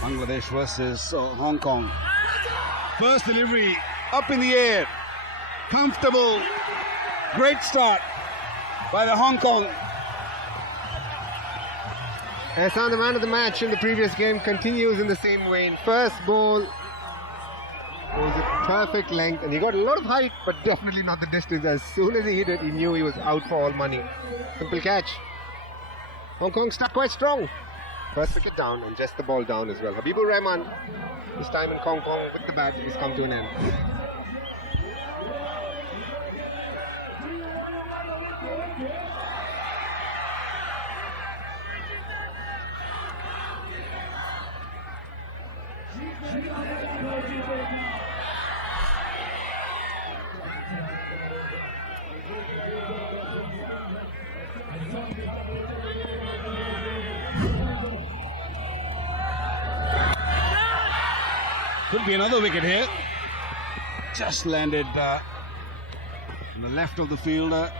Bangladesh versus Hong Kong. First delivery up in the air. Comfortable. Great start by the Hong Kong. Ehsan, the man of the match in the previous game, continues in the same vein. First ball was a perfect length and he got a lot of height, but definitely not the distance. As soon as he hit it, he knew he was out for all money. Simple catch. Hong Kong start quite strong. First wicket down and just the ball down as well. Habibur Rahman, this time in Hong Kong with the bat, has come to an end. Could be another wicket here. Just landed on the left of the fielder.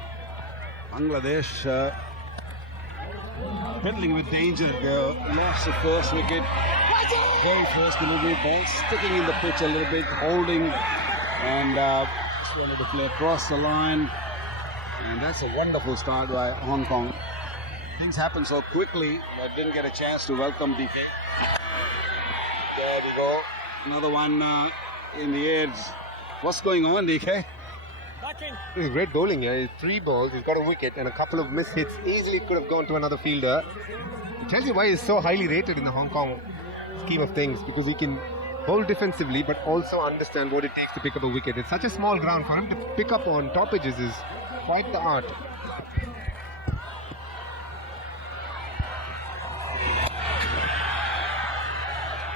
Bangladesh peddling with danger. They lost the first wicket. Very first delivery, ball sticking in the pitch a little bit, holding, and just wanted to play across the line. And that's a wonderful start by Hong Kong. Things happen so quickly, I didn't get a chance to welcome DK. There we go. Another one in the edge. What's going on, DK? This is great bowling here. 3 balls, he's got a wicket and a couple of missed hits. Easily could have gone to another fielder. It tells you why he's so highly rated in the Hong Kong scheme of things, because he can bowl defensively but also understand what it takes to pick up a wicket. It's such a small ground. For him to pick up on top edges is quite the art.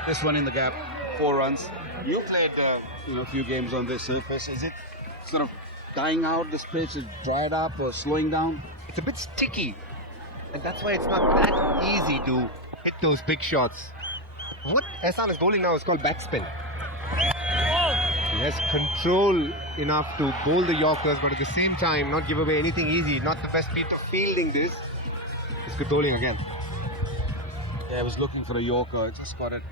This one in the gap, 4 runs. You played a few games on this surface. Is it sort of dying out, this pitch? Is it dried up or slowing down? It's a bit sticky, and that's why it's not that easy to hit those big shots. What Ehsan is bowling now is called backspin. He has control enough to bowl the Yorkers, but at the same time not give away anything easy. Not the best feat of fielding this. It's good bowling again. Yeah, I was looking for a Yorker. I just got it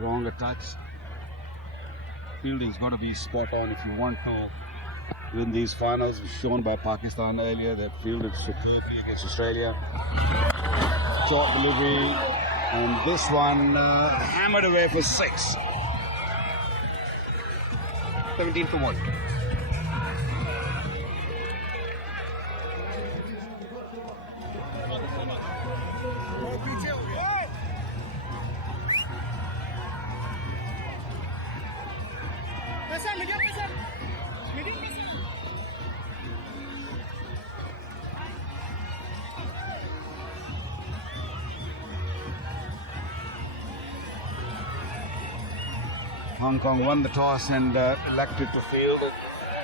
wrong a touch. Fielding's got to be spot on if you want to win these finals. It was shown by Pakistan earlier. They fielded superbly against Australia. Short delivery. And this one hammered away for 6. 17 for 1. Hong Kong won the toss and elected to field,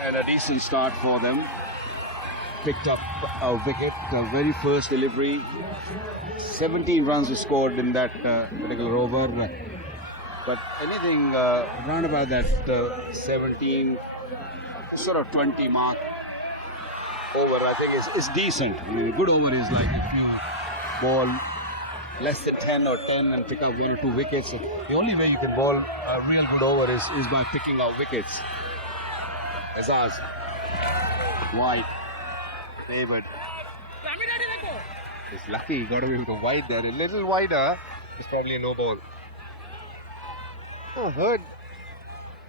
and a decent start for them. Picked up a wicket, the very first delivery. 17 runs were scored in that particular over. But anything around about that 17, sort of 20 mark over, I think is decent. I mean, a good over is like if you bowl less than 10 or 10 and pick up 1 or 2 wickets. The only way you can bowl a real good over is by picking out wickets. Azaz, wide, favored. He's lucky he got away with a wide there. A little wider, it's probably a no ball. Oh, heard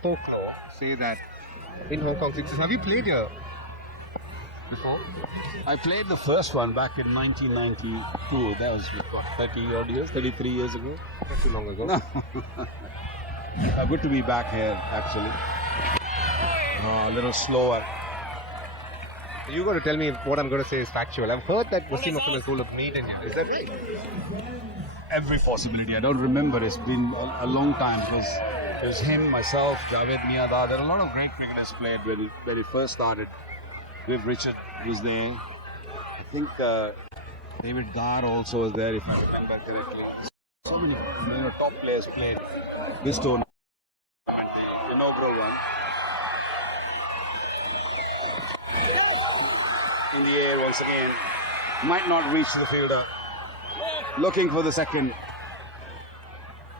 Folklore say that in Hong Kong sixes. Have you played here before? I played the first one back in 1992. That was what, 30 odd years, 33 years ago. Not too long ago. Good to be back here, actually. A little slower. You got to tell me if what I'm going to say is factual. I've heard that Wasim Akram has bowled a meat in here. Is that right? Every possibility. I don't remember. It's been a long time. It was him, myself, Javed Miadar. There are a lot of great cricketers played when it first started. Viv Richard was there. I think David Gar also was there, if you remember correctly. So many top players played this tournament, the inaugural one. In the air once again, might not reach the fielder. Looking for the second.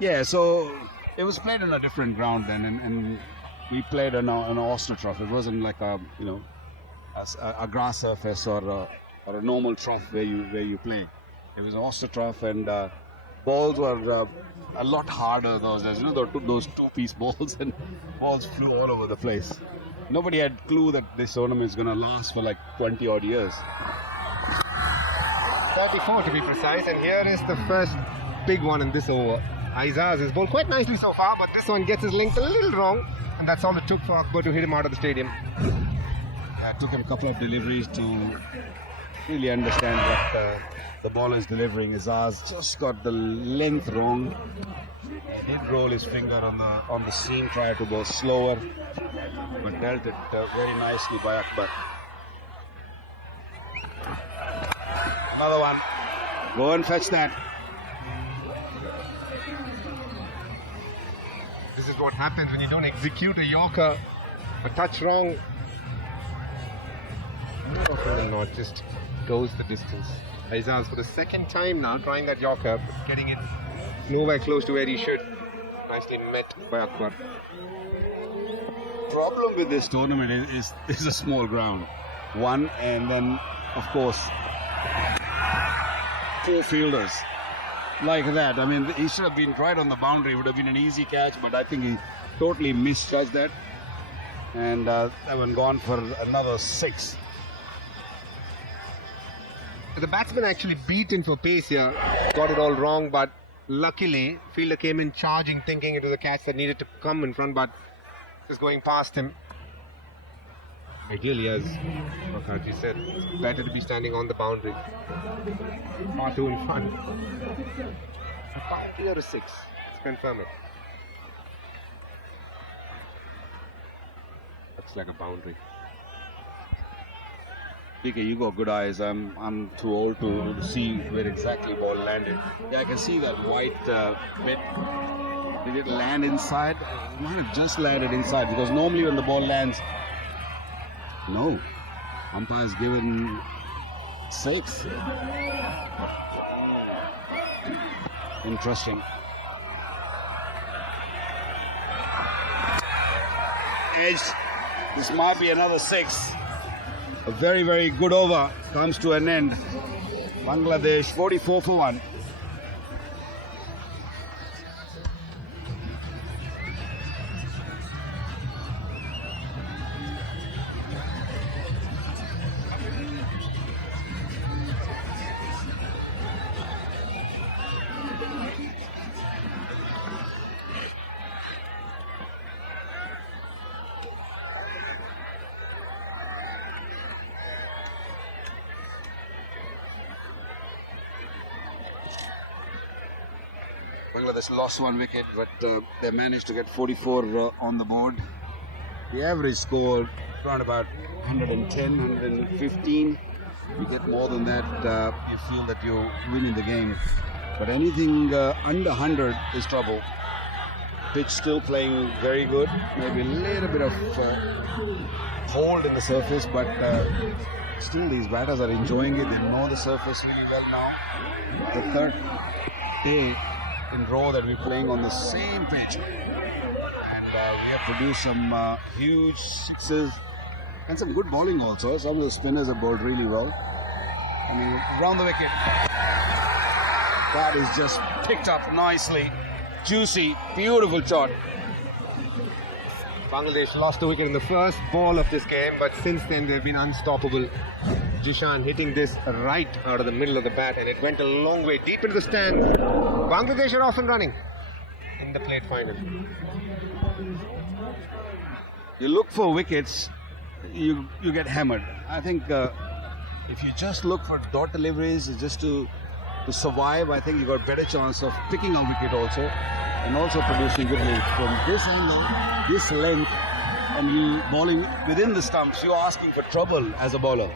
Yeah, so it was played on a different ground then, and we played on an Osnatrough. It wasn't like a grass surface or a normal trough where you play. It was an Osnatrough, and balls were a lot harder those days. You know, those two-piece balls, and balls flew all over the place. Nobody had clue that this tournament is going to last for like 20 odd years. 34 to be precise, and here is the first big one in this over. Aizaz has bowled quite nicely so far, but this one gets his length a little wrong, and that's all it took for Akbar to hit him out of the stadium. Yeah, it took him a couple of deliveries to really understand what the ball is delivering. Aizaz just got the length wrong. He did roll his finger on the seam, try to go slower, but dealt it very nicely by Akbar. Another one. Go and fetch that. This is what happens when you don't execute a Yorker. A touch wrong. More often than not, just goes the distance. Aizaz for the second time now trying that Yorker, but getting it nowhere close to where he should. Nicely met by Akbar. Problem with this tournament is a small ground. One, and then of course 4 fielders like that. I mean, he should have been right on the boundary. It would have been an easy catch, but I think he totally misjudged that, and haven't gone for another 6. The batsman actually beat him for pace here. Got it all wrong, but luckily fielder came in charging, thinking it was a catch that needed to come in front, but just going past him. Ideally, as Mukherjee said, it's better to be standing on the boundary. Far too in front. A boundary or a 6? Let's confirm it. Looks like a boundary. DK, you got good eyes. I'm too old to see where exactly ball landed. Yeah, I can see that white bit. Did it land inside? It might have just landed inside, because normally when the ball lands, no, umpire's given 6. Interesting. Edge. This might be another 6. A very, very good over comes to an end. Bangladesh 44 for 1. Bangladesh lost 1 wicket, but they managed to get 44 on the board. The average score around about 110, 115. You get more than that, you feel that you're winning the game. But anything under 100 is trouble. Pitch still playing very good. Maybe a little bit of hold in the surface, but still these batters are enjoying it. They know the surface really well now. The 3rd day in row that we're playing on the same pitch, and we have produced some huge 6s and some good bowling also. Some of the spinners have bowled really well. I mean, round the wicket, that is just picked up nicely, juicy, beautiful shot. Bangladesh lost a wicket in the first ball of this game, but since then they've been unstoppable. Jishan hitting this right out of the middle of the bat, and it went a long way deep into the stand. Bangladesh are off and running in the plate final. You look for wickets, you get hammered. I think if you just look for dot deliveries just to survive, I think you got better chance of picking a wicket also, and also producing good length. From this angle, this length, and you bowling within the stumps, you're asking for trouble as a bowler.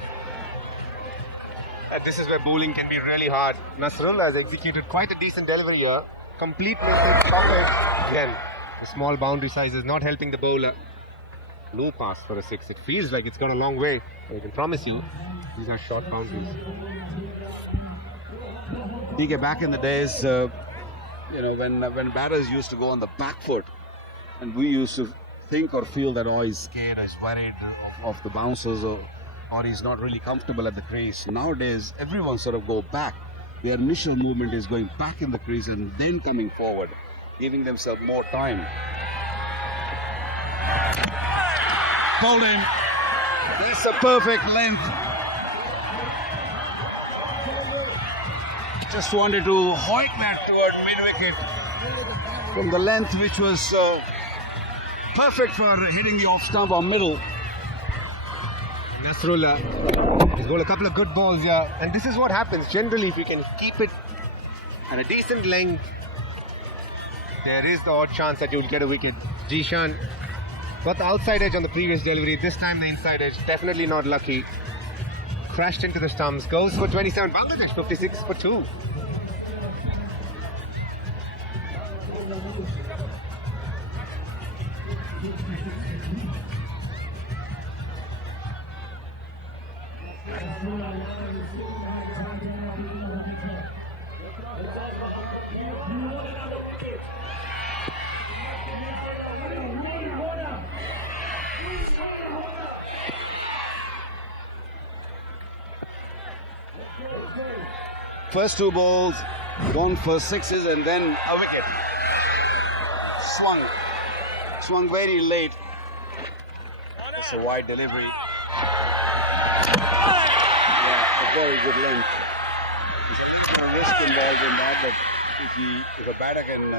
This is where bowling can be really hard. Nasrullah has executed quite a decent delivery here. Complete mistake, stoppage. Again, the small boundary size is not helping the bowler. No pass for a 6. It feels like it's gone a long way. I can promise you, these are short boundaries. DK, back in the days, when batters used to go on the back foot, and we used to think or feel that, oh, he's scared, he's worried of the bouncers, or he's not really comfortable at the crease. Nowadays, everyone sort of go back. Their initial movement is going back in the crease and then coming forward, giving themselves more time. Hold him. That's a perfect length. Just wanted to hoik that toward mid-wicket from the length, which was perfect for hitting the off stump or middle. Nasrullah, he's got a couple of good balls here, and this is what happens generally if you can keep it at a decent length. There is the odd chance that you'll get a wicket. Jishan got the outside edge on the previous delivery, this time the inside edge, definitely not lucky. Crashed into the stumps, goes for 27. Bangladesh 56 for 2. First two balls, gone for sixes and then a wicket. Swung very late. It's a wide delivery. Yeah, a very good length. No risk involved in that, but if a batter can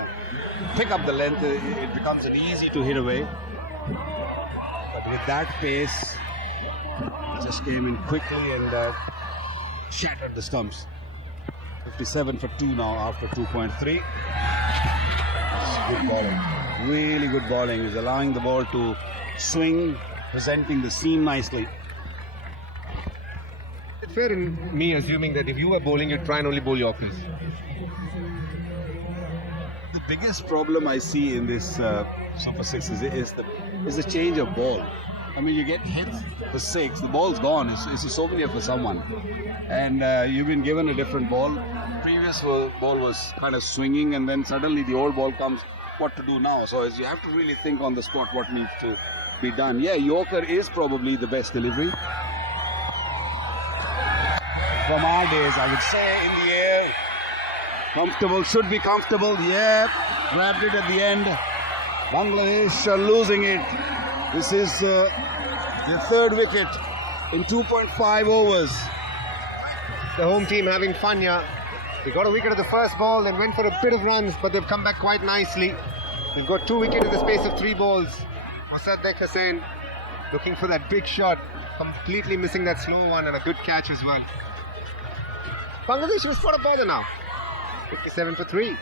pick up the length, it becomes an easy to hit away. But with that pace, it just came in quickly and shattered the stumps. 57 for 2 now after 2.3. Good bowling. Really good bowling. Is allowing the ball to swing, presenting the seam nicely. It's fair in me assuming that if you were bowling, you'd try and only bowl Yorkers. The biggest problem I see in this Super 6 is the change of ball. I mean, you get hit for 6, the ball's gone. It's a souvenir for someone. And you've been given a different ball. Previous ball was kind of swinging, and then suddenly the old ball comes. What to do now? So you have to really think on the spot what needs to be done. Yeah, Yorker is probably the best delivery. From our days, I would say, in the air. Comfortable, should be comfortable. Yeah, grabbed it at the end. Bangladesh are losing it. This is the third wicket in 2.5 overs. The home team having fun here. They got a wicket at the first ball, then went for a bit of runs, but they've come back quite nicely. They've got 2 wickets in the space of 3 balls. Mosaddek Hussain looking for that big shot, completely missing that slow one, and a good catch as well. Bangladesh was for a bother now. 57 for 3.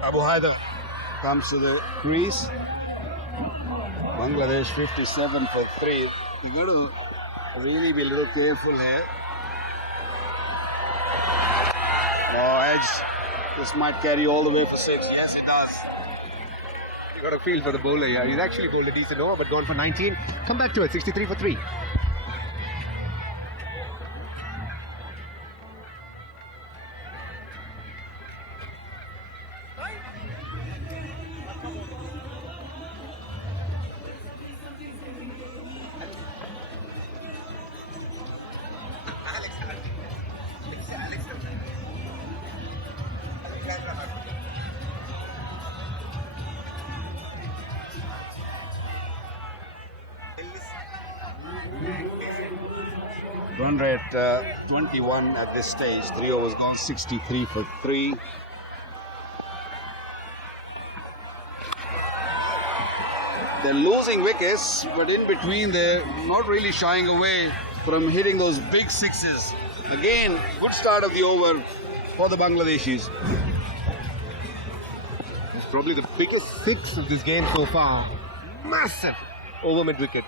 Abu Haider comes to the crease. Bangladesh 57 for 3. You got to really be a little careful here. Oh, edge. This might carry all the way for 6. Yes, it does. You got a feel for the bowler here. He's actually bowled a decent over, but gone for 19. Come back to it, 63 for 3. Run rate 21 at this stage. 3 overs gone, 63 for 3. They're losing wickets, but in between they're not really shying away from hitting those big sixes. Again, good start of the over for the Bangladeshis. probably the biggest six of this game so far. Massive over mid wicket.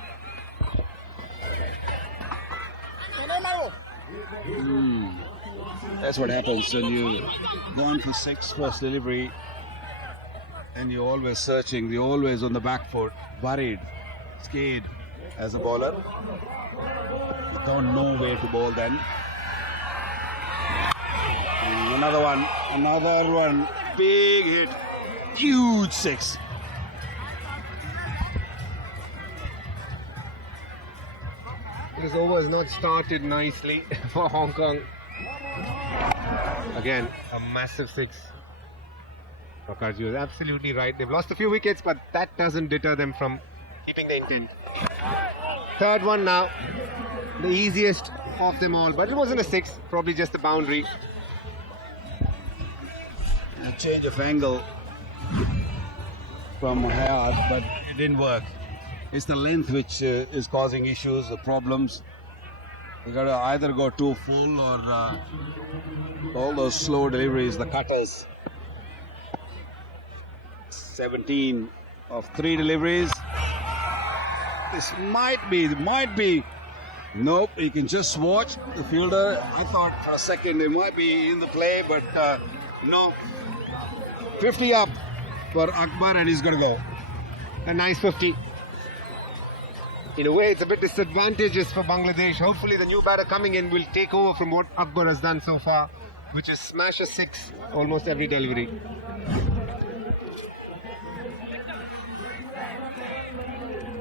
That's what happens when you go on for six first delivery and you're always searching, you're always on the back foot, worried, scared as a bowler. You don't know where to bowl then. Another one, big hit, huge six. This over has not started nicely for Hong Kong. Again, a massive six. Rakarju is absolutely right. They've lost a few wickets, but that doesn't deter them from keeping the intent. Third one now. The easiest of them all, but it wasn't a six, probably just a boundary. A change of angle from Hayat, but it didn't work. It's the length which is causing issues, the problems. You got to either go too full or all those slow deliveries, the cutters. 17 of 3 deliveries. This might be. Nope, you can just watch the fielder. I thought for a second it might be in the play, but no. 50 up for Akbar and he's going to go. A nice 50. In a way, it's a bit disadvantageous for Bangladesh. Hopefully, the new batter coming in will take over from what Akbar has done so far, which is smash a six almost every delivery.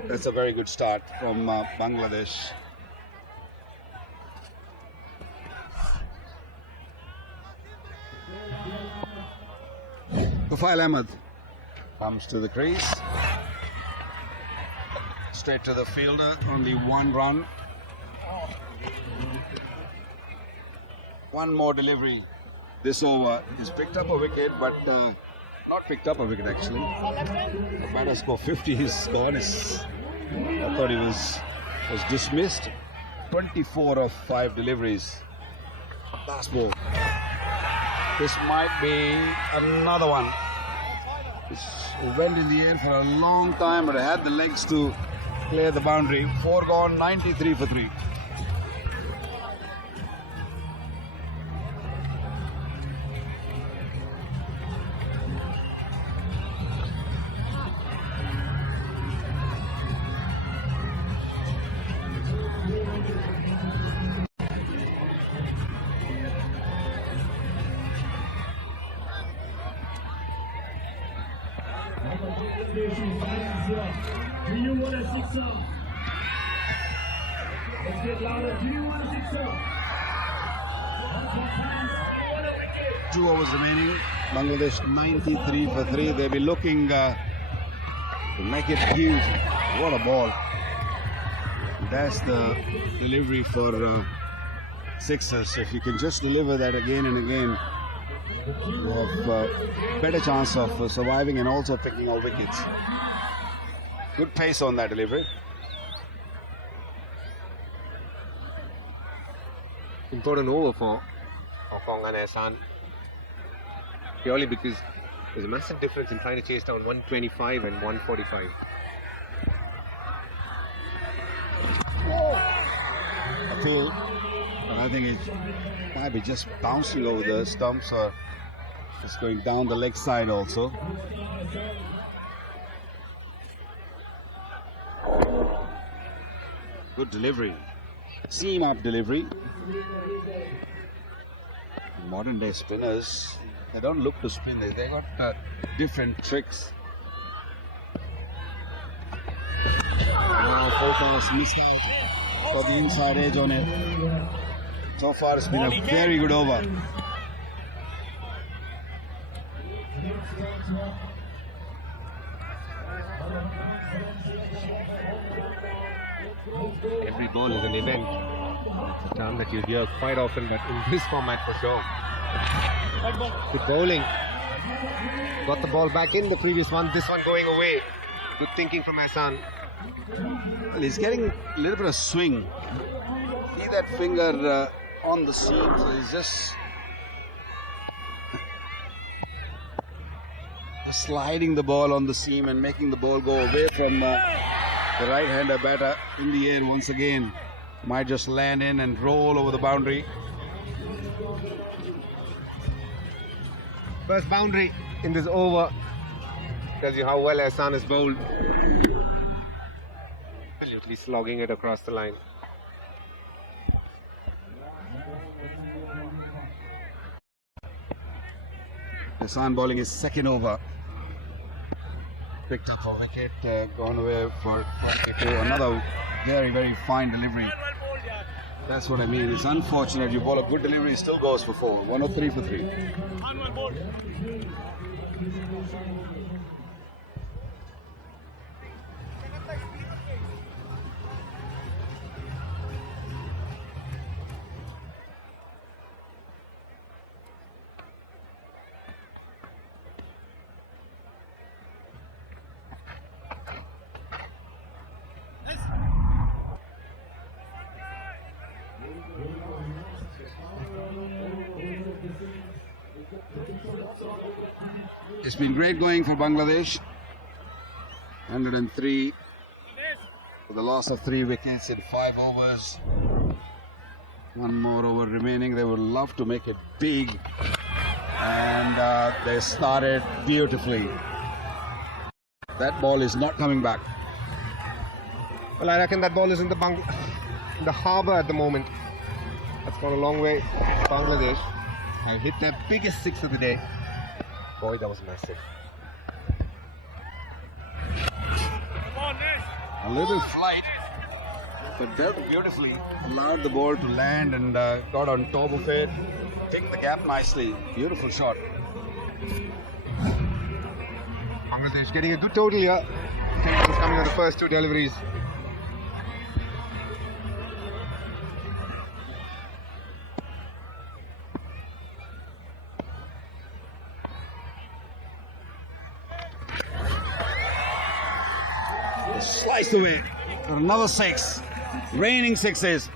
That's a very good start from Bangladesh. Tufail Ahmed comes to the crease. Straight to the fielder, only 1 run. One more delivery. This over is picked up a wicket, but not picked up a wicket actually. The batter scored 50, he's gone. I thought he was dismissed. 24 of 5 deliveries. Last ball. This might be another one. It went in the air for a long time, but it had the legs to clear the boundary. 4 gone, 93 for 3. Do you want a sixer? Let's get louder. Do you want a sixer? 2 overs remaining. Bangladesh 93 for 3. They'll be looking to make it huge. What a ball. That's the delivery for sixers. If you can just deliver that again and again, you have better chance of surviving and also picking out wickets. Good pace on that delivery. Important over for Hong Kong and Ehsan. Purely because there's a massive difference in trying to chase down 125 and 145. I think it might be just bouncing over the stumps or just going down the leg side also. Good delivery. Seam up delivery. Modern day spinners, they don't look to spin, they got different tricks. Focus missed out for the inside edge on it. So far it's been a very good over. Every ball is an event. It's a term that you hear quite often, but in this format for sure. Good bowling. Got the ball back in the previous one, this one going away. Good thinking from Ehsan. Well, he's getting a little bit of swing. See that finger on the seam, so he's sliding the ball on the seam and making the ball go away from the right-hander batter in the air once again. Might just land in and roll over the boundary. First boundary in this over. Tells you how well Hassan is bowled. Absolutely slogging it across the line. Hassan bowling his second over. Picked up a wicket, gone away for 22. Another very, very fine delivery. That's what I mean. It's unfortunate you bowl a good delivery, still goes for 4. 103 for 3. It's been great going for Bangladesh. 103 for the loss of 3 wickets in 5 overs. 1 more over remaining. They would love to make it big, and they started beautifully. That ball is not coming back. Well, I reckon that ball is in the harbour at the moment. That's gone a long way. Bangladesh have hit their biggest 6 of the day. Boy, that was massive. A little flight, but dealt beautifully. Allowed the ball to land and got on top of it. Picked the gap nicely. Beautiful shot. Bangladesh getting a good total here. 10 runs coming on the first 2 deliveries. Sliced away. Another 6. Raining 6s.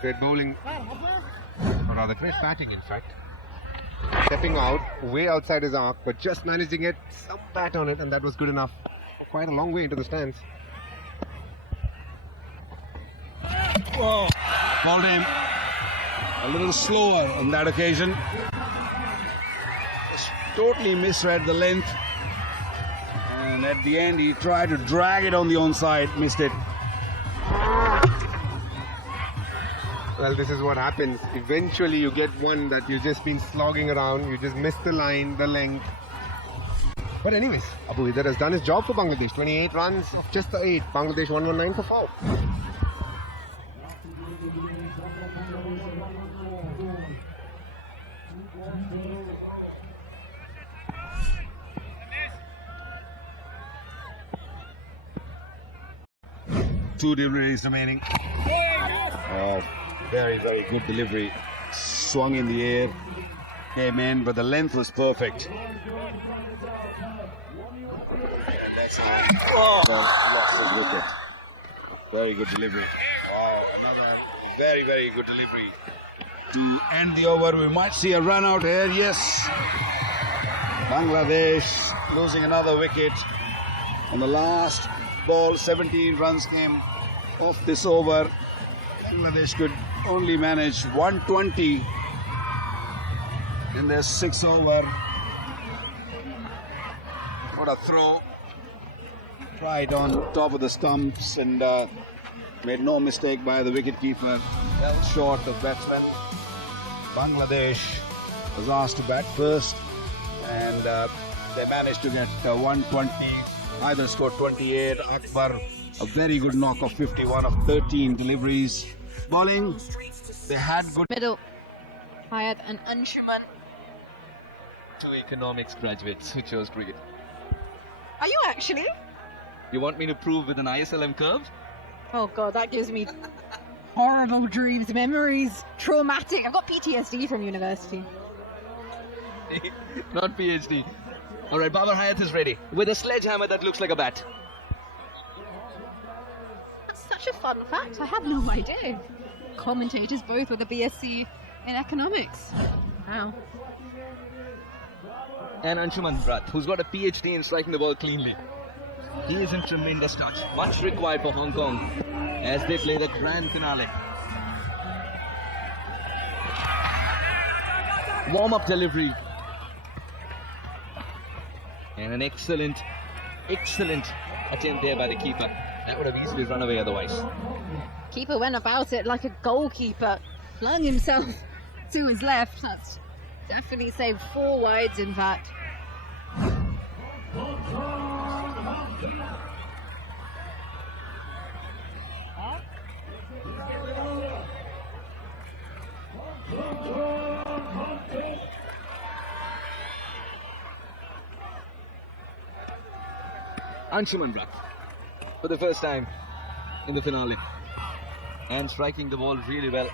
Great bowling, or rather great batting in fact. Stepping out, way outside his arc, but just managed to get some bat on it, and that was good enough for quite a long way into the stands. Whoa. Called him a little slower on that occasion. Just totally misread the length. And at the end, he tried to drag it on the onside, missed it. Well, this is what happens. Eventually, you get one that you've just been slogging around. You just missed the line, the length. But anyways, Abu Idar has done his job for Bangladesh. 28 runs of just the 8. Bangladesh 119 for 4. Two deliveries remaining. Oh, very, very good delivery. Swung in the air, came in, but the length was perfect. And that's how the lost his wicket. Very good delivery. Wow, another very, very good delivery. To end the over, we might see a run out here. Yes. Bangladesh losing another wicket. On the last ball, 17 runs came off this over. Bangladesh could only manage 120 in their 6th over. What a throw. Right on top of the stumps and made no mistake by the wicketkeeper. Well short of batsman. Bangladesh was asked to bat first, and they managed to get 120. Either scored 28. Akbar, a very good knock of 51 of 13 deliveries. Bowling, they had good. Middle. Hayat and Anshuman. 2 economics graduates who chose cricket. Are you actually? You want me to prove with an ISLM curve? Oh god, that gives me horrible dreams, memories, traumatic. I've got PTSD from university. Not PhD. Alright, Babar Hayat is ready. With a sledgehammer that looks like a bat. That's such a fun fact. I had no idea. Commentators both with a BSc in economics. Wow. And Anshuman Bhatt, who's got a PhD in striking the ball cleanly. He is in tremendous touch. Much required for Hong Kong as they play the grand finale. Warm-up delivery. And an excellent attempt there by the keeper. That would have easily run away otherwise. Keeper went about it like a goalkeeper, flung himself to his left. That's definitely saved 4 wides, in fact. Anshuman Bhatt for the first time in the finale and striking the ball really well.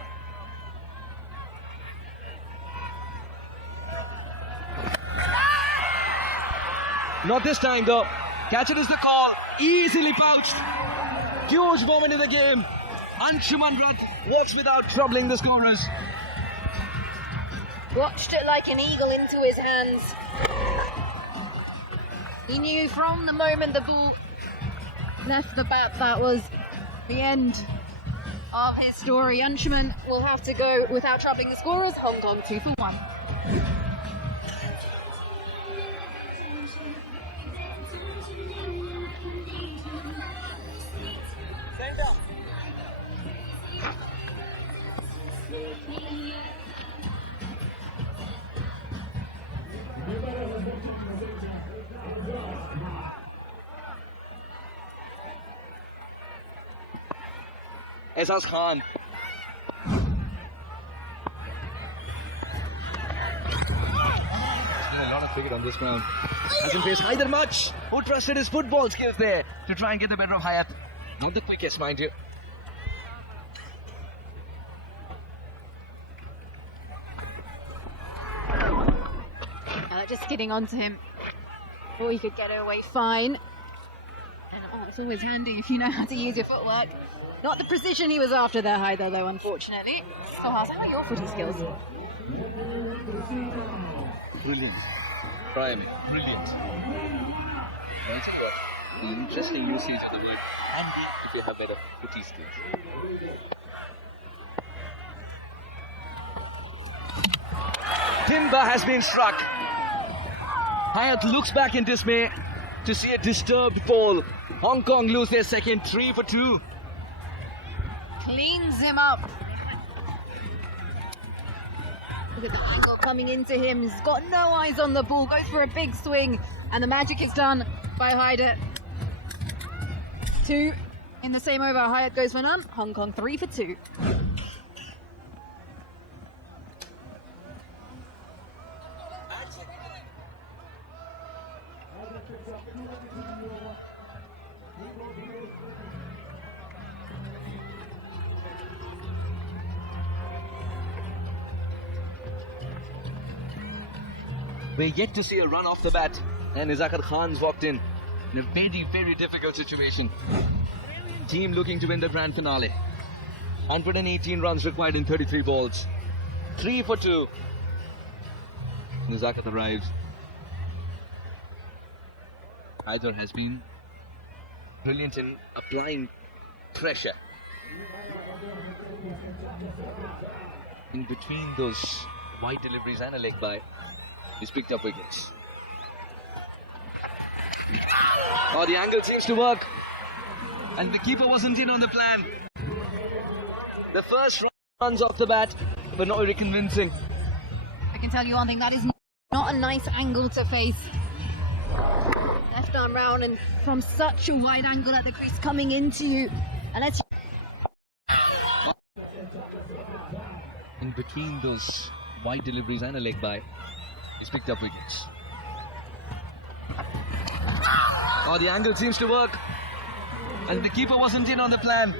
Not this time though. Catch it is the call. Easily pouched. Huge moment in the game. Anshuman Bhatt walks without troubling the scorers. Watched it like an eagle into his hands. He knew from the moment the ball left the bat that was the end of his story. Anshuman will have to go without troubling the scorers. Hong Kong 2 for 1. Aizaz Khan. A lot of cricket on this ground. Hasn't faced Haider much. Who trusted his football skills there to try and get the better of Hayat? Not the quickest, mind you. Just getting onto him. Thought he could get it away fine. And it's always handy if you know how to use your footwork. Not the precision he was after there, Haider, though, unfortunately. So, how are your footy skills? Brilliant. Brian, brilliant. I'll tell you what, the interesting usage of the word handy if you have better footy skills. Timber has been struck. Hayat looks back in dismay to see a disturbed ball. Hong Kong lose their second, 3 for 2. Cleans him up. Look at the angle coming into him. He's got no eyes on the ball. Goes for a big swing. And the magic is done by Haider. 2 in the same over. Hayat goes for none. Hong Kong 3 for 2. We're yet to see a run off the bat, and Izakar Khan's walked in a very, very difficult situation. Team looking to win the grand finale. 118 runs required in 33 balls. 3 for 2. Nizakat arrives. Haider has been brilliant in applying pressure. In between those wide deliveries and a leg by, he's picked up wickets. Oh, the angle seems to work. And the keeper wasn't in on the plan. The first runs off the bat, but not very convincing. I can tell you one thing, that is not a nice angle to face. Left arm round and from such a wide angle at the crease coming into you. And let's... In between those wide deliveries and a leg by, he's picked up wickets. Oh, the angle seems to work. And the keeper wasn't in on the plan.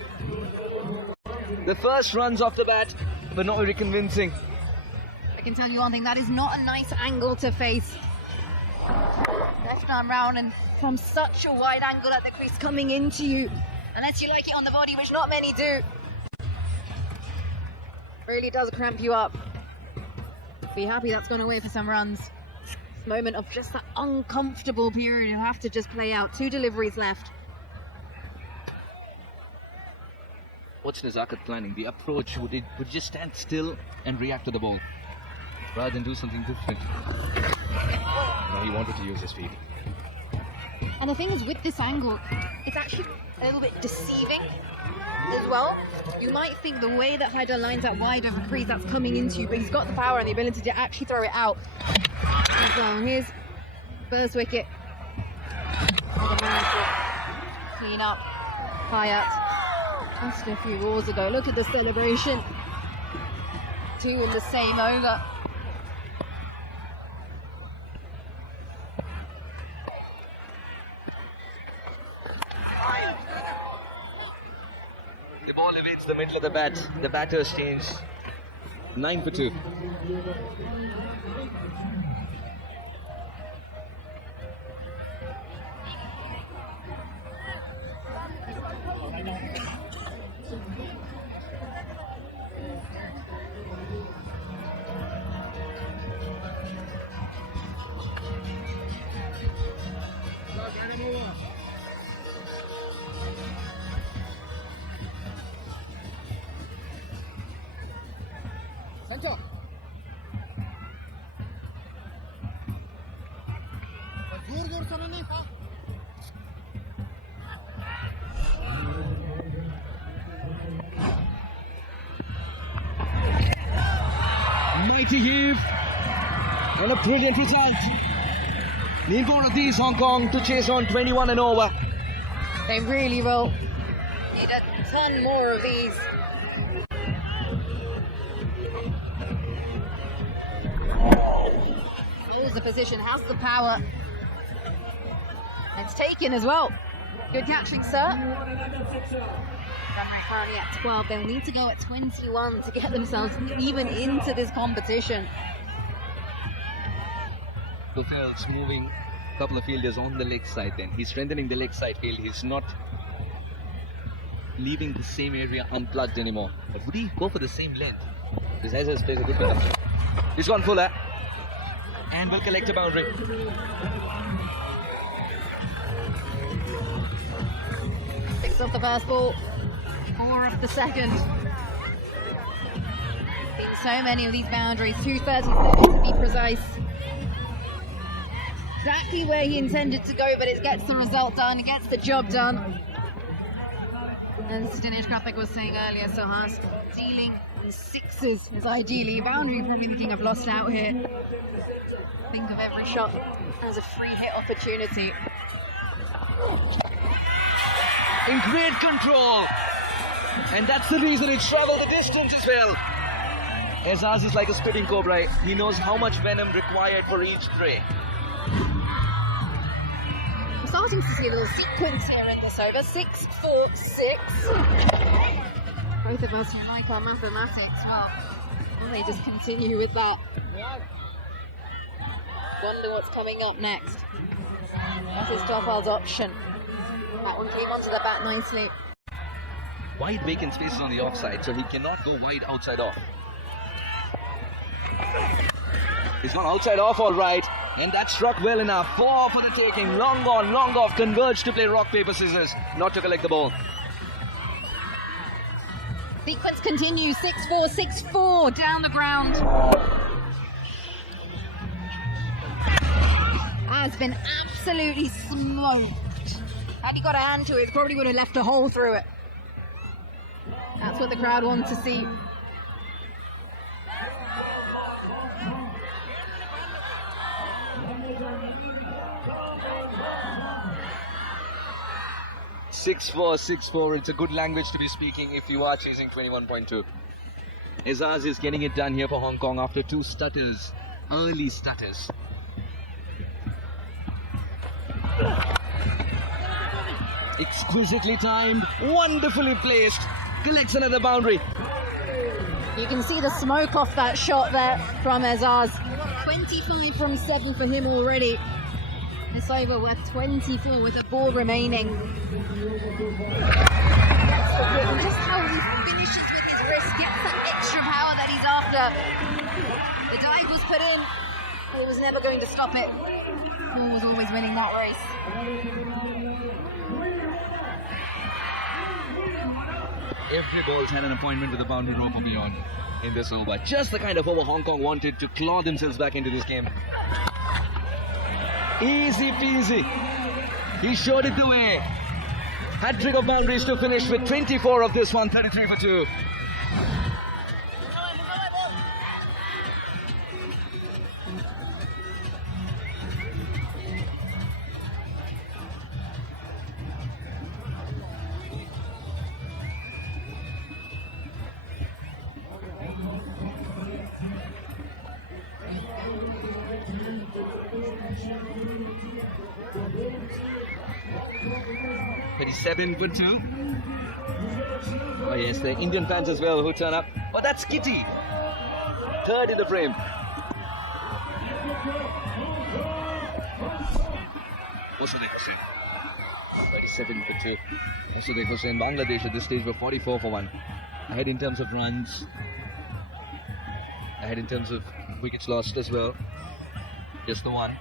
The first runs off the bat, but not very convincing. I can tell you one thing, that is not a nice angle to face. Left arm round and from such a wide angle at the crease coming into you. Unless you like it on the body, which not many do. Really does cramp you up. Be happy that's gone away for some runs. This moment of just that uncomfortable period you have to just play out. 2 deliveries left. What's Nezakat planning? The approach would just stand still and react to the ball rather than do something different. No, he wanted to use his feet. And the thing is, with this angle, it's actually a little bit deceiving as well. You might think the way that Haidar lines out wide over the crease, that's coming into you, but he's got the power and the ability to actually throw it out as well. Here's first wicket. Clean up. Hayat. Just a few balls ago. Look at the celebration. 2 in the same over. The ball evades the middle of the bat. The batters change. 9 for 2. Mighty heave and a brilliant result. Need more of these, Hong Kong, to chase on 21 and over. They really will. Need a ton more of these. Holds the position, has the power. It's taken as well. Good catching, sir. Run rate currently at 12. They'll need to go at 21 to get themselves even into this competition. Guffel's moving a couple of fielders on the leg side then. He's strengthening the leg side field. He's not leaving the same area unplugged anymore. But would he go for the same length? This Hazard plays a good ball. He's gone fuller and will collect a boundary. Picks up the first ball, 4 off the second. Been so many of these boundaries, 237 to be precise. Exactly where he intended to go, but it gets the result done, it gets the job done. And as Dinesh Karthik was saying earlier, Sohas, dealing in 6s is ideally. Boundary probably the king of lost out here. Think of every shot as a free hit opportunity. In great control, and that's the reason he travelled the distance as well. Azaz is like a spitting cobra. He knows how much venom required for each prey. We're starting to see a little sequence here in this over. 6, 4, 6. Both of us who like our mathematics, well, will they just continue with that? Wonder what's coming up next. That is Topal's option. That one came onto the bat nicely. Wide vacant spaces on the offside, so he cannot go wide outside off. He's gone outside off all right, and that struck well enough. 4 for the taking, long on, long off, converged to play rock, paper, scissors, not to collect the ball. Sequence continues, 6-4, 6-4, down the ground. Has been absolutely smoked. Had he got a hand to it, probably would have left a hole through it. That's what the crowd want to see. "6-4, it's a good language to be speaking if you are chasing 21.2. Azaz is getting it done here for Hong Kong after 2 stutters, early stutters. Exquisitely timed, wonderfully placed, collects another boundary. You can see the smoke off that shot there from Azaz. 25 from 7 for him already. This over with 24 with a ball remaining. And just how he finishes with his wrist, gets that extra power that he's after. The dive was put in. He was never going to stop it. Paul was always winning that race. Every ball's had an appointment with the boundary rope or beyond in this over. Just the kind of over Hong Kong wanted to claw themselves back into this game. Easy peasy. He showed it the way. Hat-trick of boundaries to finish with 24 of this one, 33 for 2. Seven for 2. Oh yes, the Indian fans as well who turn up. Oh, that's Kitty. Third in the frame. Musaddiq Hussain. 37 for 2. Musaddiq Hussain, Bangladesh at this stage were 44 for 1. Ahead in terms of runs. Ahead in terms of wickets lost as well. Just the one.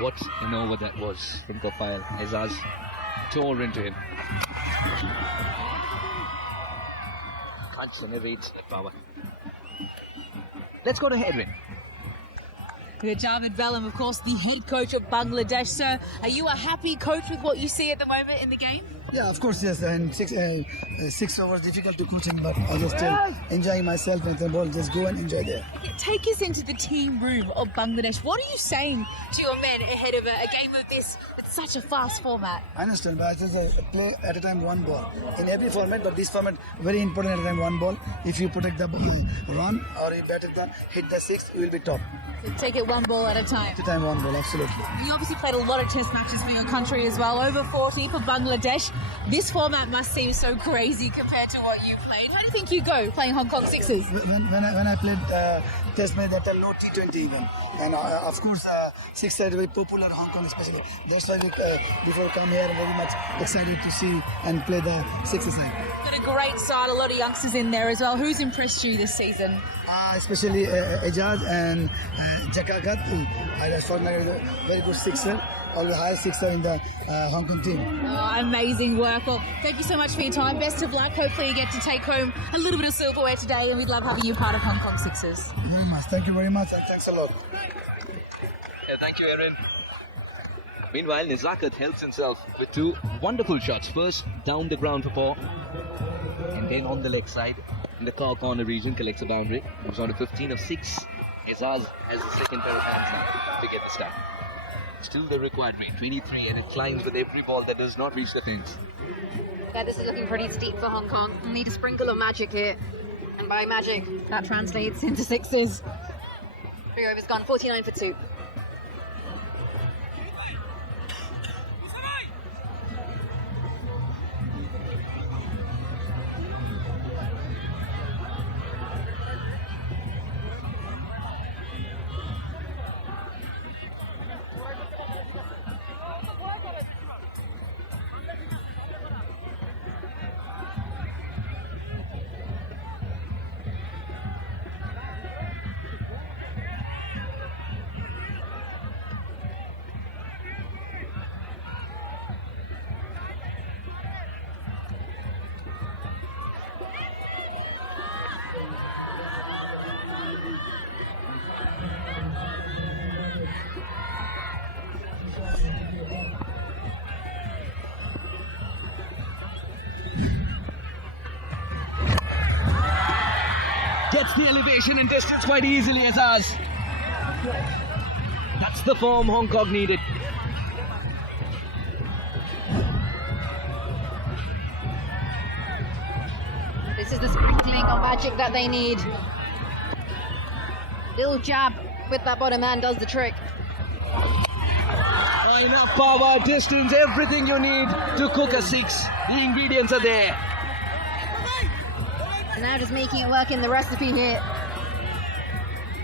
What an over that was from Kofile. Azaz tore into him. Can't generate that power. Let's go to Edwin. Javed Velam, of course, the head coach of Bangladesh. Sir, are you a happy coach with what you see at the moment in the game? Yeah, of course, yes. And 6 overs difficult to coach him, but I just still enjoying myself and the ball. Just go and enjoy there. Take us into the team room of Bangladesh. What are you saying to your men ahead of a game of this? It's such a fast format. I understand, but I just play at a time one ball in every format. But this format very important at a time one ball. If you protect the run or you bat it down, hit the 6, you will be top. Take it one ball at a time. At a time one ball, absolutely. You obviously played a lot of test matches for your country as well, over 40 for Bangladesh. This format must seem so crazy compared to what you played. How do you think you go playing Hong Kong Sixers? When I played test match, that time no T20 even, and of course 6-side very popular Hong Kong especially. That's why we, before come here, I'm very much excited to see and play the 6-side. Got a great side, a lot of youngsters in there as well. Who's impressed you this season? Especially Ejaz and Jakagat. I thought they were very good sixer, or the highest sixer in the Hong Kong team. Oh, amazing work. Well, thank you so much for your time. Best of luck. Hopefully you get to take home a little bit of silverware today, and we'd love having you part of Hong Kong Sixers. Very much. Thank you very much. Thanks a lot. Yeah, thank you, Aaron. Meanwhile, Nizakat helps himself with 2 wonderful shots. First, down the ground for 4, and then on the leg side, in the car corner region, collects a boundary. Moves on to 15 of 6. Azaz has the second pair of hands now to get this done. Still the required rate, 23, and it climbs with every ball that does not reach the fence. Yeah, this is looking pretty steep for Hong Kong. We'll need a sprinkle of magic here. And by magic, that translates into 6s. 3 overs gone, 49 for 2. Gets the elevation and distance quite easily, Azaz. That's the form Hong Kong needed. This is the sprinkling of magic that they need. Little jab with that bottom hand does the trick. Enough power, distance, everything you need to cook a 6. The ingredients are there. So now just making it work in the recipe here.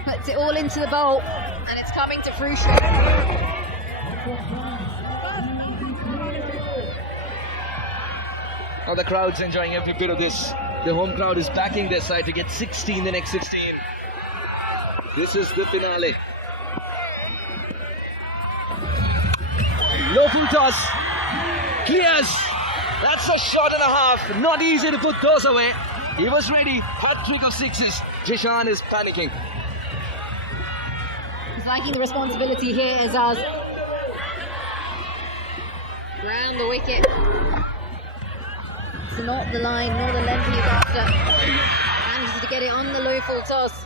Puts it all into the bowl and it's coming to fruition. Now the crowd's enjoying every bit of this The home crowd is backing their side to get 16 the next 16. This is the finale. Low full toss. Clears. That's a shot and a half. Not easy to put those away. He was ready. Hat-trick of sixes. Jishan is panicking. He's liking the responsibility here, Azaz. Round the wicket. It's not the line, nor the length he's after. Manages to get it on the low full toss.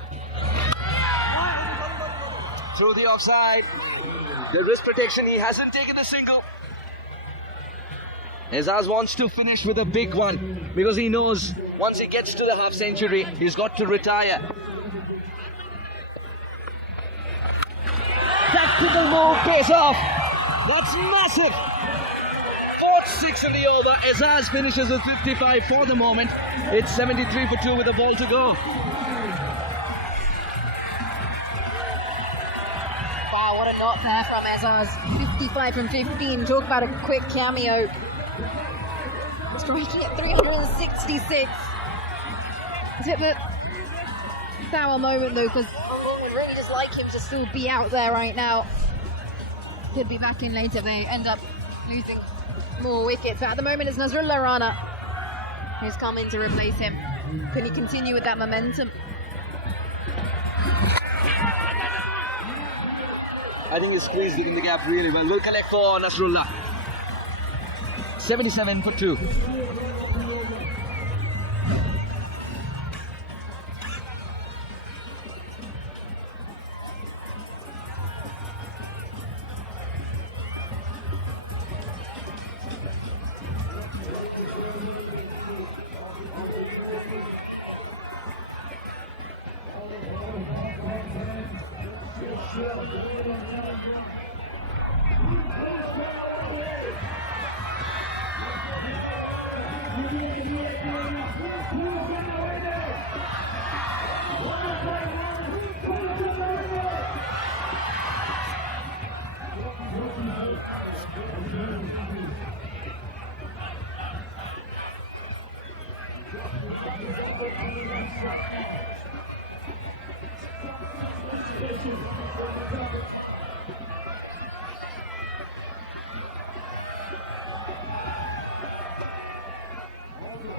Through the offside. The wrist protection, he hasn't taken the single. Azaz wants to finish with a big one because he knows once he gets to the half century, he's got to retire. Tactical move pays off. That's massive. 4-6 in the over. Azaz finishes with 55 for the moment. It's 73 for 2 with the ball to go. Wow, what a knock there from Azaz. 55 from 15. Talk about a quick cameo. Striking at 366. It's a bit of a sour moment though, because I would really just like him to still be out there right now. Could be back in later. They end up losing more wickets. But at the moment, it's Nazrullah Rana who's come in to replace him. Can he continue with that momentum? I think he's squeezed it in the gap really well. We'll collect for Nasrullah. 77 for 2.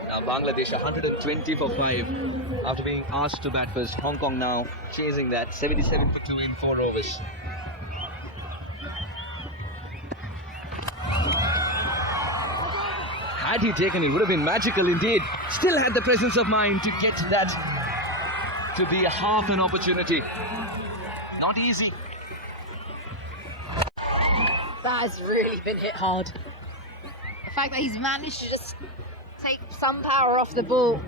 Now Bangladesh 120 for 5 after being asked to bat first. Hong Kong now chasing that 77 for 2 in 4 overs. Had he taken it, would have been magical indeed. Still had the presence of mind to get that to be a half an opportunity. Not easy. That has really been hit hard. The fact that he's managed to just take some power off the ball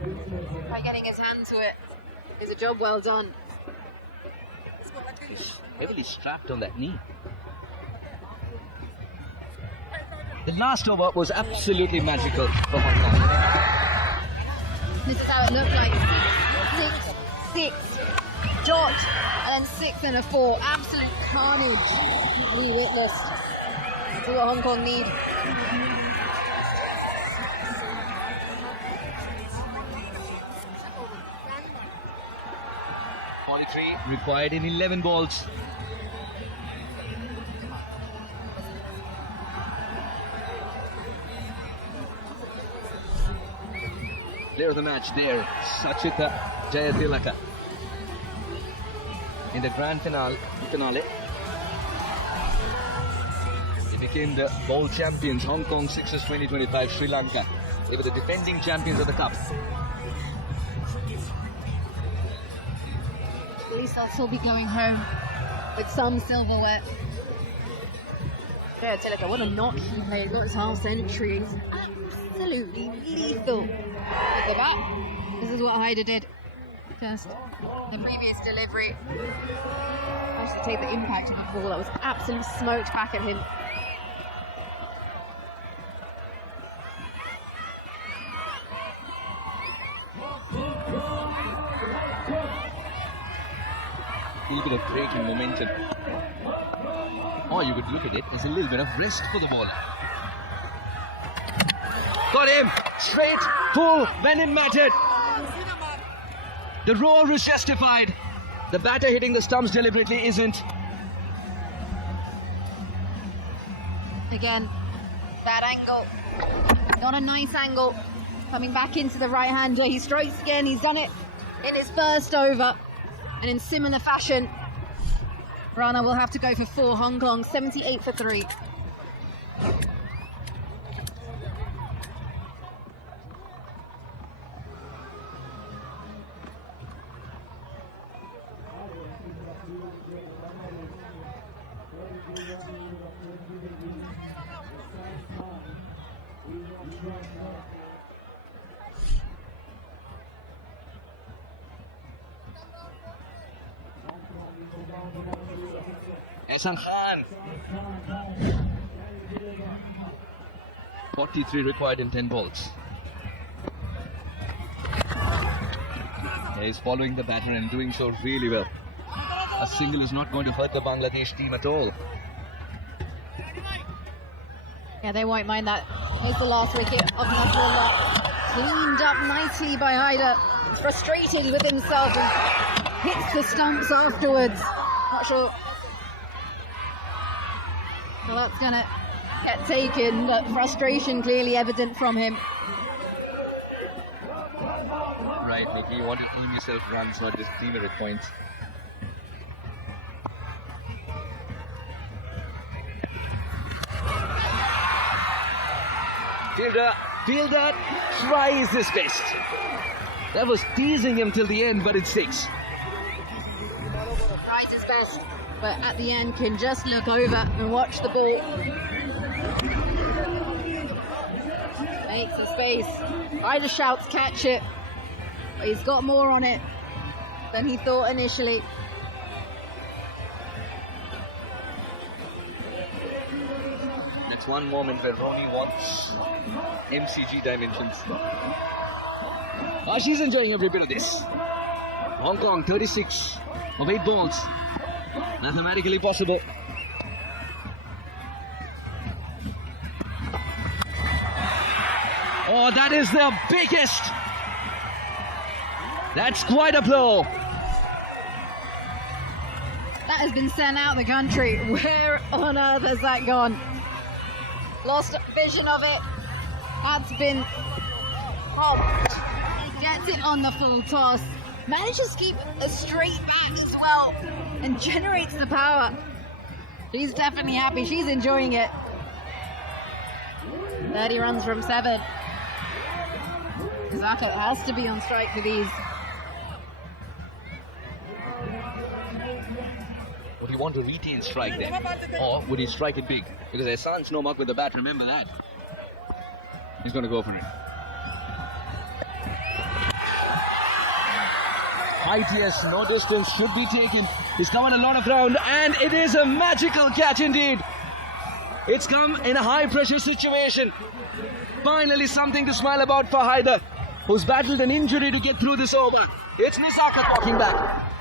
by getting his hand to it is a job well done. Heavily strapped on that knee. The last over was absolutely magical for Hong Kong. This is how it looked like. 6, 6, dot, and 6 and a 4. Absolute carnage we witnessed. That's what Hong Kong need. Required in 11 balls. Player of the match there, Sachita Jayatilaka. In the grand finale, they became the bowl champions. Hong Kong Sixers 2025 Sri Lanka. They were the defending champions of the cup. At least they'll still be going home with some silverware. Yeah, Tilaka, what a knock he played. Got his half century. He's absolutely lethal with the bat. This is what Haider did. Just the previous delivery. Just to take the impact of the ball that was absolutely smoked back at him. A little bit of break in momentum. Or you could look at it as a little bit of rest for the bowler. Got him! Straight, full, when it mattered. The roar is justified. The batter hitting the stumps deliberately isn't. Again, bad angle. Not a nice angle. Coming back into the right-hander. He strikes again. He's done it in his first over. And in similar fashion, Rana will have to go for 4. Hong Kong, 78 for 3. Ehsan Khan. 43 required in 10 balls. He's following the batter and doing so really well. A single is not going to hurt the Bangladesh team at all. Yeah, they won't mind that. Here's the last wicket of Nasrullah. Cleaned up nicely by Haider. He's frustrated with himself and hits the stumps afterwards. Not sure. Well, that's going to get taken, but frustration clearly evident from him. Right, Nicky, you want to team yourself runs, not just team it with points. Fielder tries his best. That was teasing him till the end, but it's 6. Tries his best, but at the end can just look over and watch the ball. Makes his space. Haider shouts, catch it. But he's got more on it than he thought initially. That's one moment where Roni wants MCG dimensions. Oh, she's enjoying every bit of this. Hong Kong 36 of 8 balls. Mathematically possible. Oh, that is the biggest. That's quite a blow. That has been sent out the country. Where on earth has that gone? Lost vision of it. That's been popped. He gets it on the full toss. Manages to keep a straight bat as well and generates the power. She's definitely happy. She's enjoying it. 30 runs from 7. Zaka has to be on strike for these. Would he want to retain strike then? Or would he strike it big? Because Ehsan's no mark with the bat, remember that. He's going to go for it. ITS, no distance, should be taken. He's come on a lot of ground, and it is a magical catch indeed. It's come in a high pressure situation. Finally something to smile about for Haider, who's battled an injury to get through this over. It's Nisaka walking back.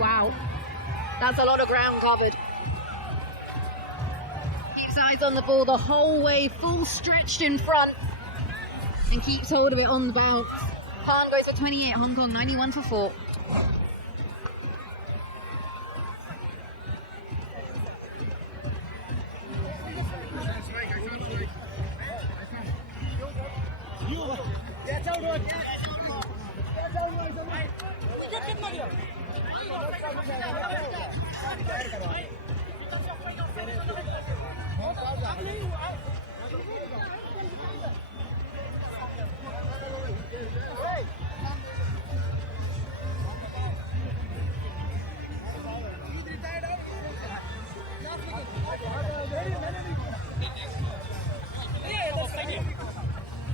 Wow, that's a lot of ground covered. Keeps eyes on the ball the whole way, full stretched in front, and keeps hold of it on the bounce. Khan goes for 28, Hong Kong 91 for 4.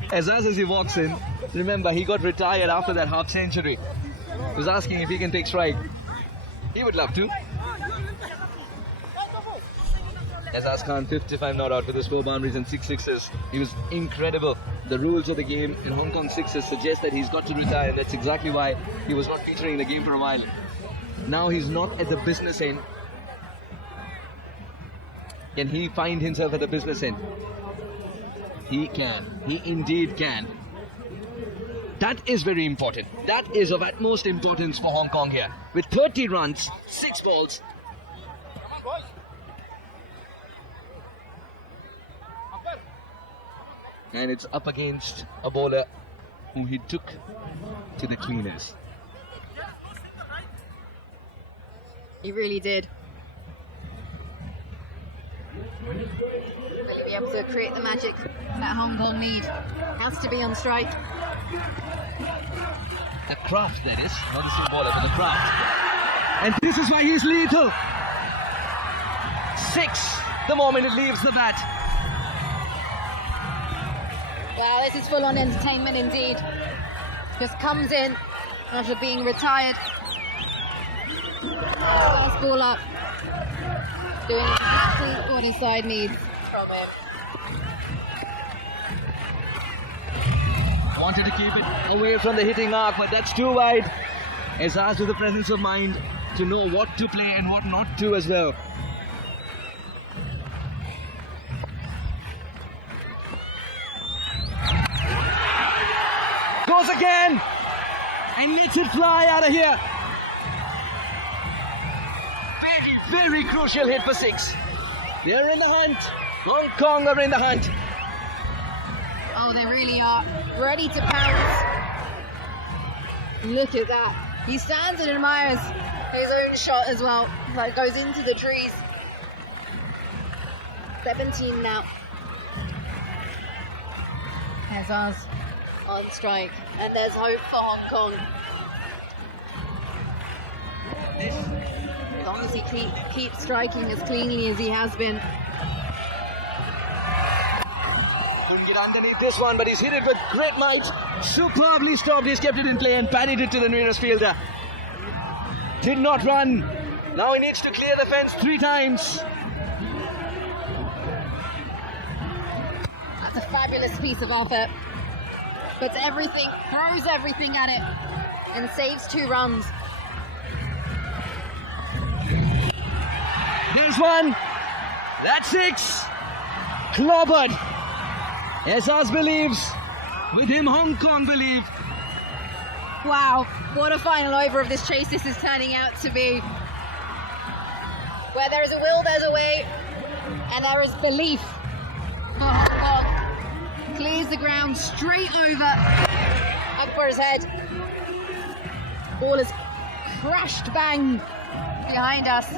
Azaz, as he walks in, remember he got retired after that half century. He was asking if he can take strike. He would love to. Azaz Khan, 55 not out with his 4 boundaries and 6 sixes. He was incredible. The rules of the game in Hong Kong sixes suggest that he's got to retire. That's exactly why he was not featuring in the game for a while. Now he's not at the business end. Can he find himself at the business end? He can. He indeed can. That is very important. That is of utmost importance for Hong Kong here. With 30 runs, 6 balls. And it's up against a bowler who he took to the cleaners. He really did. Will he be able to create the magic that Hong Kong need? Has to be on strike. The craft, that is. Not the swing bowler, but the craft. And this is why he's lethal. 6 the moment it leaves the bat. Wow, this is full-on entertainment indeed. Just comes in after being retired. Last ball up. Doing exactly what his side needs from him. Wanted to keep it away from the hitting arc, but that's too wide. Azaz with the presence of mind to know what to play and what not to as well. Goes again and lets it fly out of here. Very, very crucial hit for 6. They're in the hunt. Hong Kong are in the hunt. Oh, they really are. Ready to pounce. Look at that. He stands and admires his own shot as well. That goes into the trees. 17 now. Azaz on strike. And there's hope for Hong Kong. As long as he keeps striking as cleanly as he has been. Couldn't get underneath this one, but he's hit it with great might. Superbly stopped. He's kept it in play and parried it to the nearest fielder. Did not run. Now he needs to clear the fence 3 times. That's a fabulous piece of effort. Puts everything, throws everything at it, and saves 2 runs. There's one. That's 6. Clobbered. Azaz believes. With him, Hong Kong believe. Wow, what a final over of this chase this is turning out to be. Where there is a will, there's a way, and there is belief for Hong Kong. Clears the ground straight over Akbar's head. Ball is crashed bang behind us.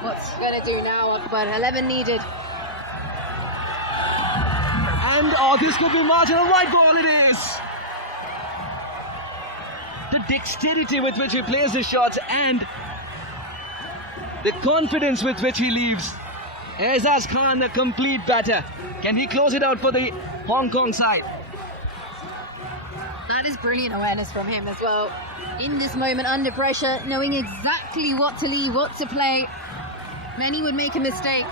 What's he going to do now, Akbar? 11 needed. And this could be marginal white ball. It is. The dexterity with which he plays his shots and the confidence with which he leaves. Azaz Khan, a complete batter. Can he close it out for the Hong Kong side? That is brilliant awareness from him as well. In this moment, under pressure, knowing exactly what to leave, what to play. Many would make a mistake.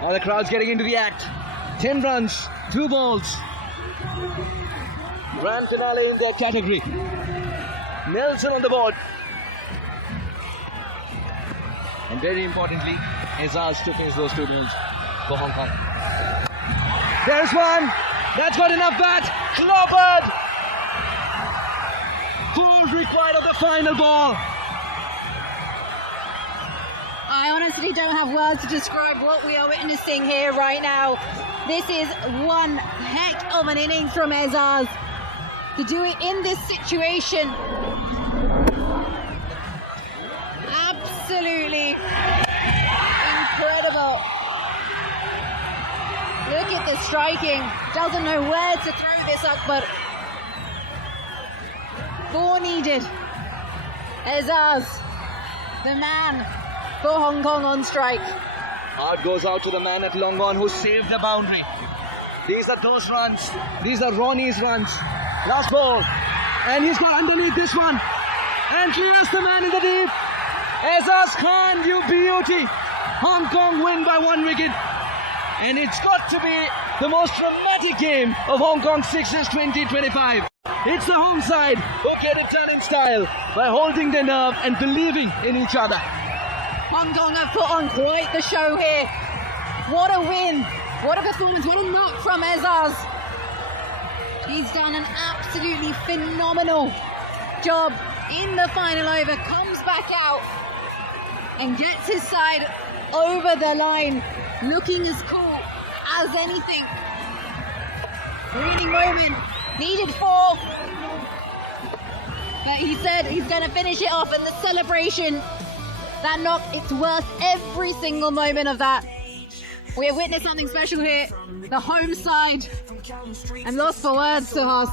Now the crowd's getting into the act. 10 runs, 2 balls. Grand finale in their category. Nelson on the board. And very importantly, Azaz to finish those 2 balls for Hong Kong. There's one. That's got enough bat. Clobbered. 4 required of the final ball. I honestly don't have words to describe what we are witnessing here right now. This is one heck of an innings from Azaz. To do it in this situation. Absolutely incredible. Look at the striking. Doesn't know where to throw this up, but 4 needed. Azaz, the man for Hong Kong on strike. Heart goes out to the man at long on who saved the boundary. These are those runs. These are Ronnie's runs. Last ball. And he's got underneath this one. And clears the man in the deep. Azaz Khan, you beauty. Hong Kong win by 1 wicket. And it's got to be the most dramatic game of Hong Kong Sixers 2025. It's the home side who get it done in style by holding their nerve and believing in each other. Hong Kong have put on quite the show here. What a win. What a performance. What a knock from Azaz. He's done an absolutely phenomenal job in the final over. Comes back out and gets his side over the line. Looking as cool as anything. Winning moment. Needed 4. But he said he's going to finish it off, and the celebration, that knock, it's worth every single moment of that. We have witnessed something special here. The home side. I'm lost for words, Suhas.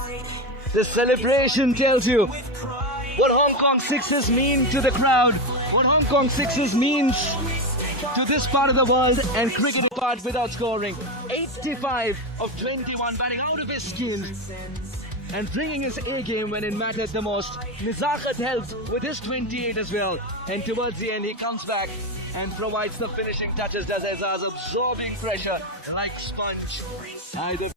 The celebration tells you what Hong Kong Sixers mean to the crowd, what Hong Kong Sixers means to this part of the world, and cricket apart without scoring. 85 of 21, batting out of his skin and bringing his A game when it mattered the most. Nizakat helped with his 28 as well, and towards the end he comes back and provides the finishing touches, does Azaz, absorbing pressure like sponge. Either